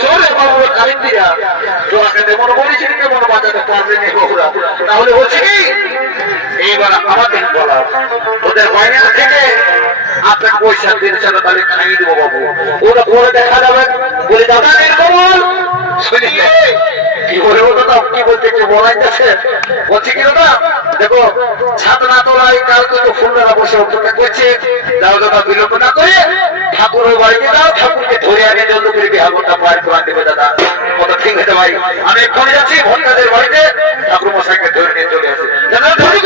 শোনে বাবুরা কালিন দিয়া তোমাকে তেমন বলেছি তেমন বাজাতে পারবে না বাবুরা। তাহলে বলছি কি এইবার আমাদের বলা ওদের বাইরে থেকে আপনার পয়সা দিয়েছে তাহলে খাইয়ে দেবো বাবু। ওরা পরে দেখা যাবে বলে দাদা নির্মল শুনিলে কি বলে দাদা কি বলতে কি বলাই যাচ্ছে বলছি কি দাদা দেখো ছাত্রা তোলাই কালকে তো ফুলরা বসে অপেক্ষা করছে যাও দাদা বিলম্ব না করে ঠাকুরের বাড়িতে যাও ঠাকুরকে ধরে আগে জন্য করে বিহারটা পার করে দেবে দাদা। কথা ঠিক আছে ভাই আমি এক্ষুনি যাচ্ছি ভক্তাদের বাড়িতে ঠাকুর মশাইকে ধরে নিয়ে চলে আসি দাদা ধরে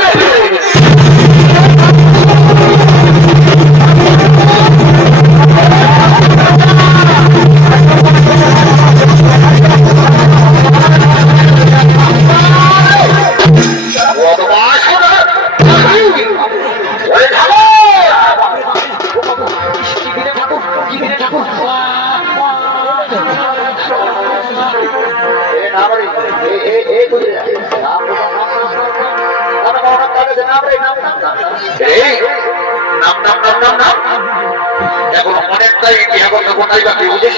এখন অনেকটাই ইতিহাস কোথায় বাকি বুঝিস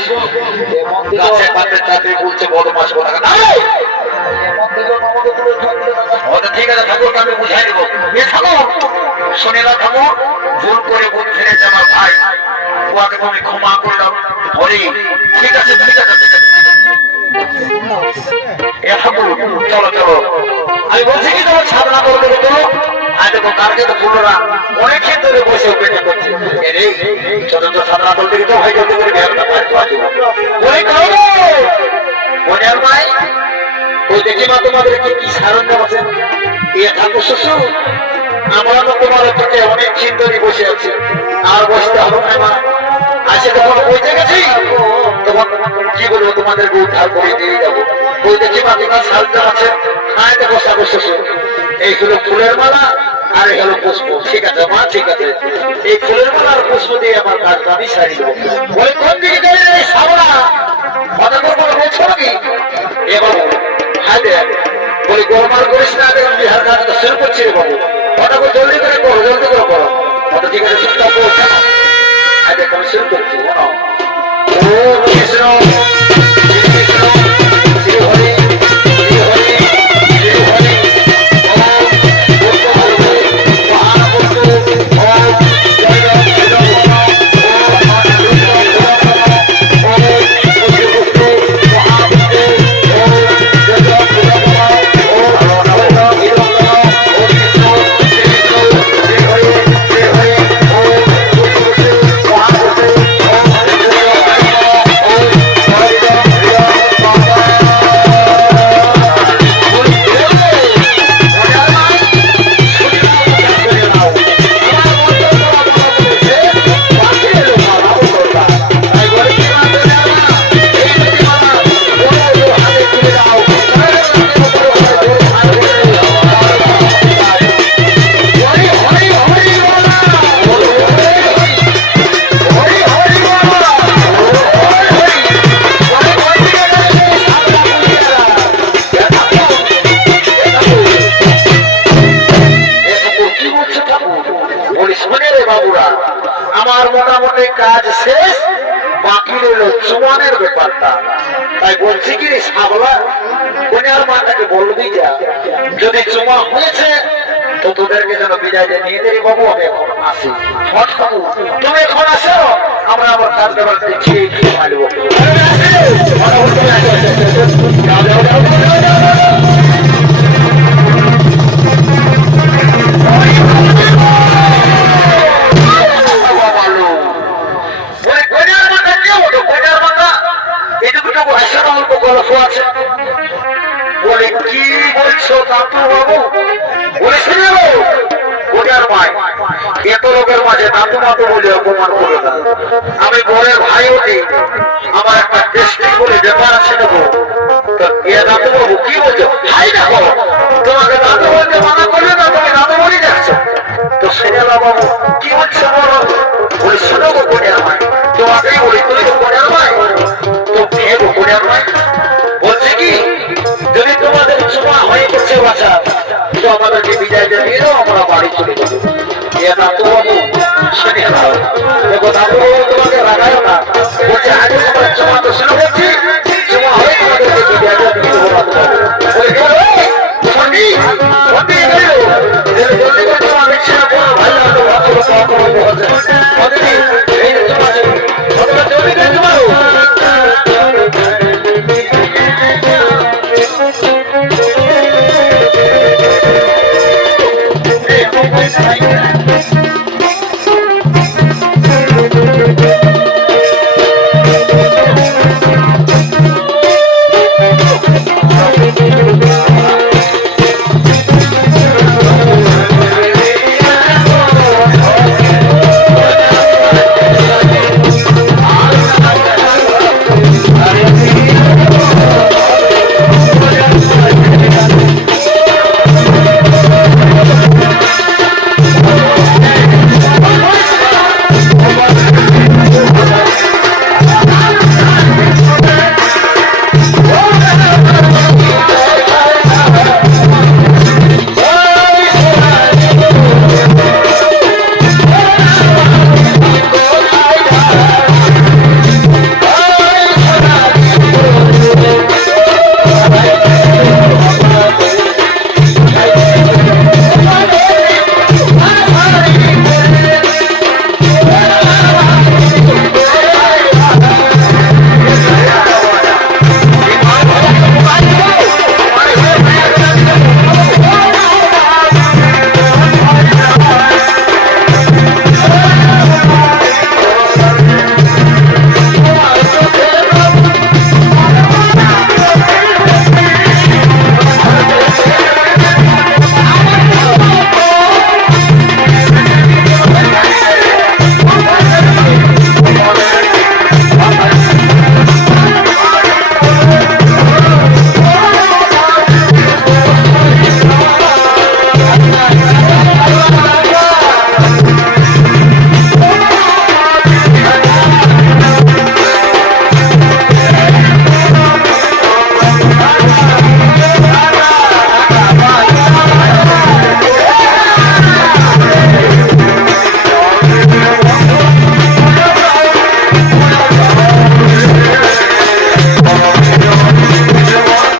গাছের পাত্রের চাকরি বলছে বদমাস কথা ঠিক আছে ঠাকুরকে আমি বুঝাই দেবো এ ঠাকুর শুনে না ঠাকুর ভুল করে ভুল ছেড়েছে আমার ভাই ওকে আমি ক্ষমা করলাম হরি ঠিক আছে ঠিক আছে এ ঠাকুর চলো চলো আমি বলছি কি তোমার সাধনা করবে তো আজ দেখো কালকে তো ফুলরা অনেক ক্ষেত্রে ধরে বসে অপেক্ষা করছে চতুর্থ সাধনা করতে গিয়ে তো ভাই জলদি করে বিহারটা পার করে মনে আর ভাই ওই দেখি মা তোমাদের কি সারণ্যম আছে এ ঠাকুর শ্বশুর আমরা তো তোমার থেকে অনেক চিন্তনে বসে আছি আর বসতে হবে না মা আসে তখন বইতে গেছি তখন কি বলবো তোমাদেরকে উদ্ধার করে দিয়ে যাবো ওই দেখি মা তোমার সাজটা আছে খায় দেখো ঠাকুর শ্বশুর এই হলো ফুলের মালা আর এই হলো পুষ্প ঠিক আছে মা ঠিক আছে এই ফুলের মালা আর পুষ্প দিয়ে আমার কাজটা আমি সারি দেবো বলে কোন দিকে গেলে এই সাবরা কথা করবো বলছো নাকি এবার হ্যাঁ দেখ বলি গোলমাল করিস না দেখুন বিহার কাজটা শুরু করছি রে বাবু কথা করে জলদি করে করো জলদি করে করো কথা ঠিক আছে চুপচাপ করো কেন হ্যাঁ দেখ আমি শুরু করছি বলো ও কৃষ্ণ আমার মোটামুটি কাজ শেষ বাকি রইল চুমানের ব্যাপারটা তাই বলছি কি সাবলা কন্যার মাটাকে বলবি যা যদি চুমা হয়েছে তো তোদেরকে যেন বিদায় দিয়ে নিয়ে দেরি বাবু আমি এখন আসি হট বাবু তুমি এখন আসো আমরা আবার কাজ ব্যাপার দেখিয়ে খেয়ে মারবো বলে কি বলছো তাপু বাবু বলেছিল ওটার মায় এত লোকের মাঝে তাপু মাতু বলে অপমান করে না আমি বরের ভাই ওটি আমার একটা টেস্টিং বলে ব্যাপার আছে নেবো তো এ দাদু বাবু কি বলছো ভাই দেখো তোমাকে দাদু বলতে মানা করলে না তুমি দাদু বলি যাচ্ছ তো সেটা বাবু কি বলছো বলো বলে শোনো গো বোনের মায় তোমাকেই বলি তুমি তো বোনের মায় তো মেয়ে গো বোনের মায় বলছে কি যদি তোমাদের ছোঁয়া হয়ে গেছে বাচ্চা তো আমাদেরকে বিদায় জানিয়ে দাও আমরা বাড়ি চলে যাবো এ দাদু বাবু শুনে দেখো দাদু বাবু